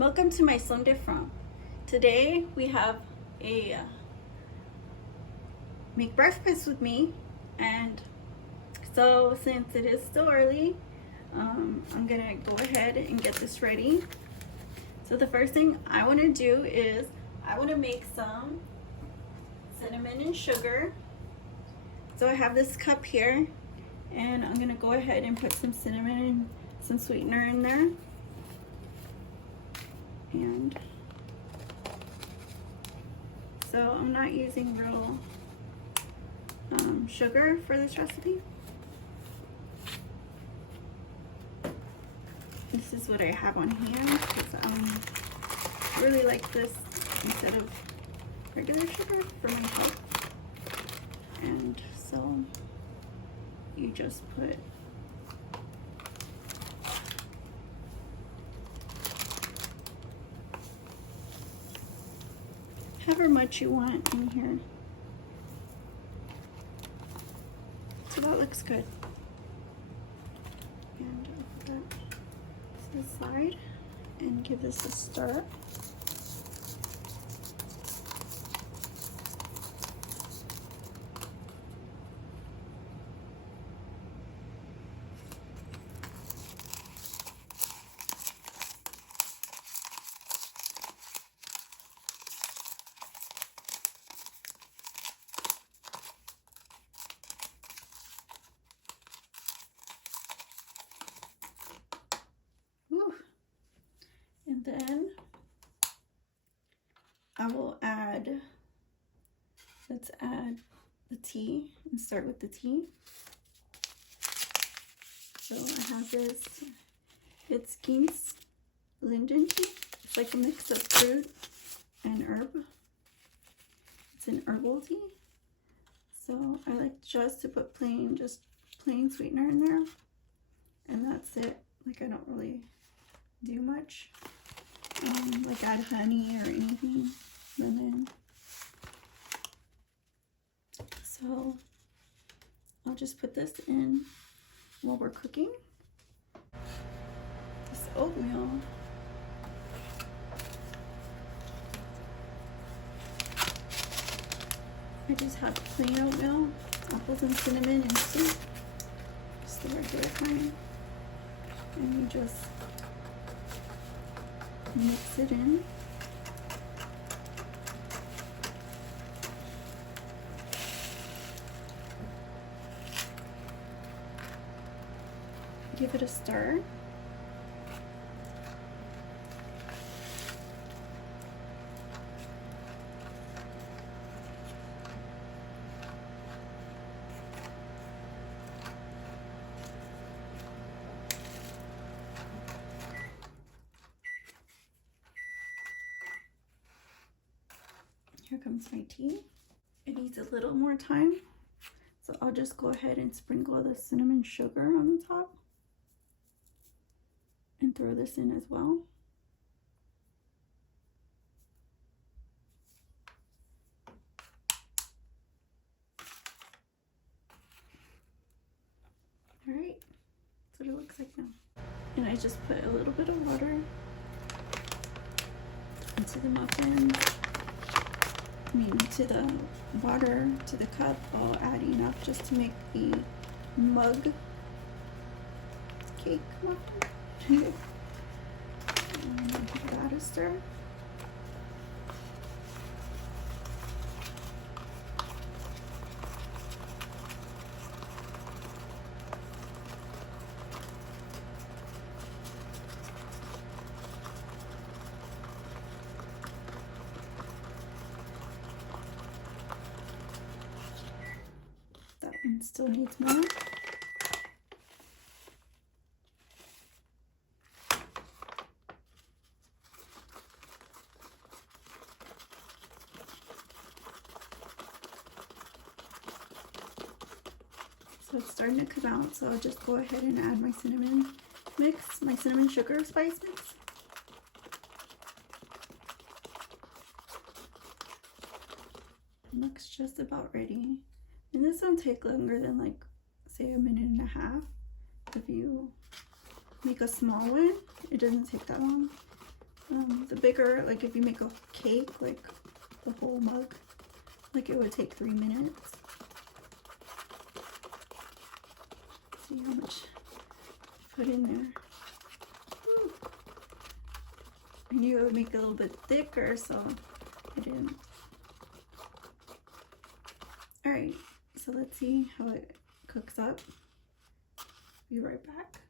Welcome to my Slim Different. Today we have a make breakfast with me, and so since it is still early, I'm gonna go ahead and get this ready. So the first thing I want to do is I want to make some cinnamon and sugar. So I have this cup here, and I'm gonna go ahead and put some cinnamon and some sweetener in there. And so I'm not using real sugar for this recipe. This is what I have on hand because I really like this instead of regular sugar for my health. And so you just put however much you want in here. So that looks good. And I'll put that to the side and give this a stir. And then I will add, let's add the tea and start with the tea. So I have this, it's King's Linden tea. It's like a mix of fruit and herb. It's an herbal tea. So I like just to put plain sweetener in there. And that's it. Like I don't really do much. Like add honey or anything, lemon. So I'll just put this in while we're cooking. This oatmeal. I just have plain oatmeal, apples and cinnamon and soup. Just the regular kind. And you just mix it in. Give it a stir. Here comes my tea. It needs a little more time, so I'll just go ahead and sprinkle the cinnamon sugar on the top and throw this in as well. All right, that's what it looks like now. And I just put a little bit of water into the muffin. To the water, to the cup. I'll add enough just to make the mug cake muffin. And give that a stir. And still needs more. So it's starting to come out, so I'll just go ahead and add my cinnamon mix, my cinnamon sugar spice mix. It looks just about ready. And this won't take longer than like, say, a minute and a half. If you make a small one, it doesn't take that long. bigger, like if you make a cake, like the whole mug, like it would take 3 minutes. See how much put in there. Woo. I knew it would make it a little bit thicker, so I didn't. Alright, so let's see how it cooks up. Be right back.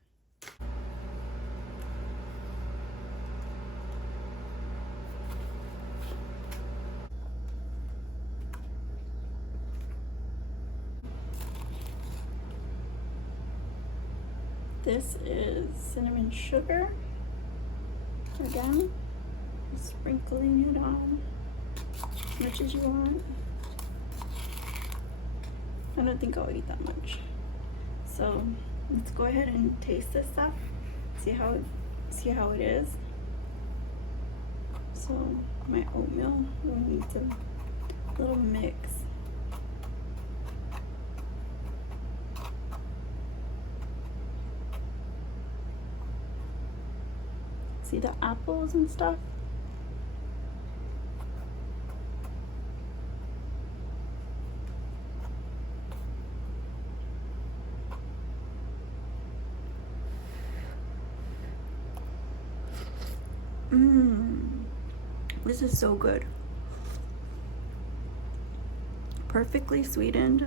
This is cinnamon sugar. Again, sprinkling it on as much as you want. I don't think I'll eat that much. So let's go ahead and taste this stuff. See how it is. So my oatmeal needs a little mix. See the apples and stuff? This is so good. Perfectly sweetened.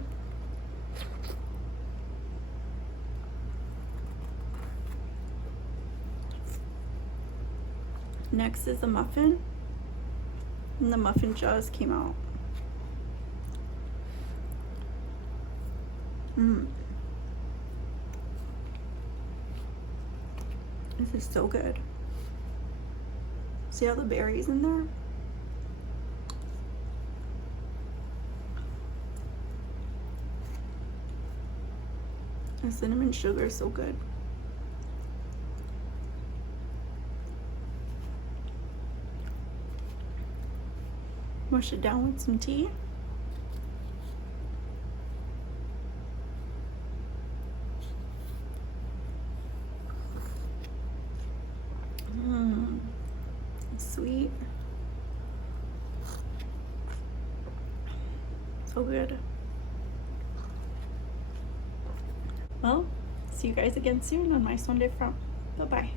Next is the muffin. And the muffin just came out. This is so good. See all the berries in there? The cinnamon sugar is so good. Mush it down with some tea. Sweet. So good. Well, see you guys again soon on my Sunday Front. Bye-bye.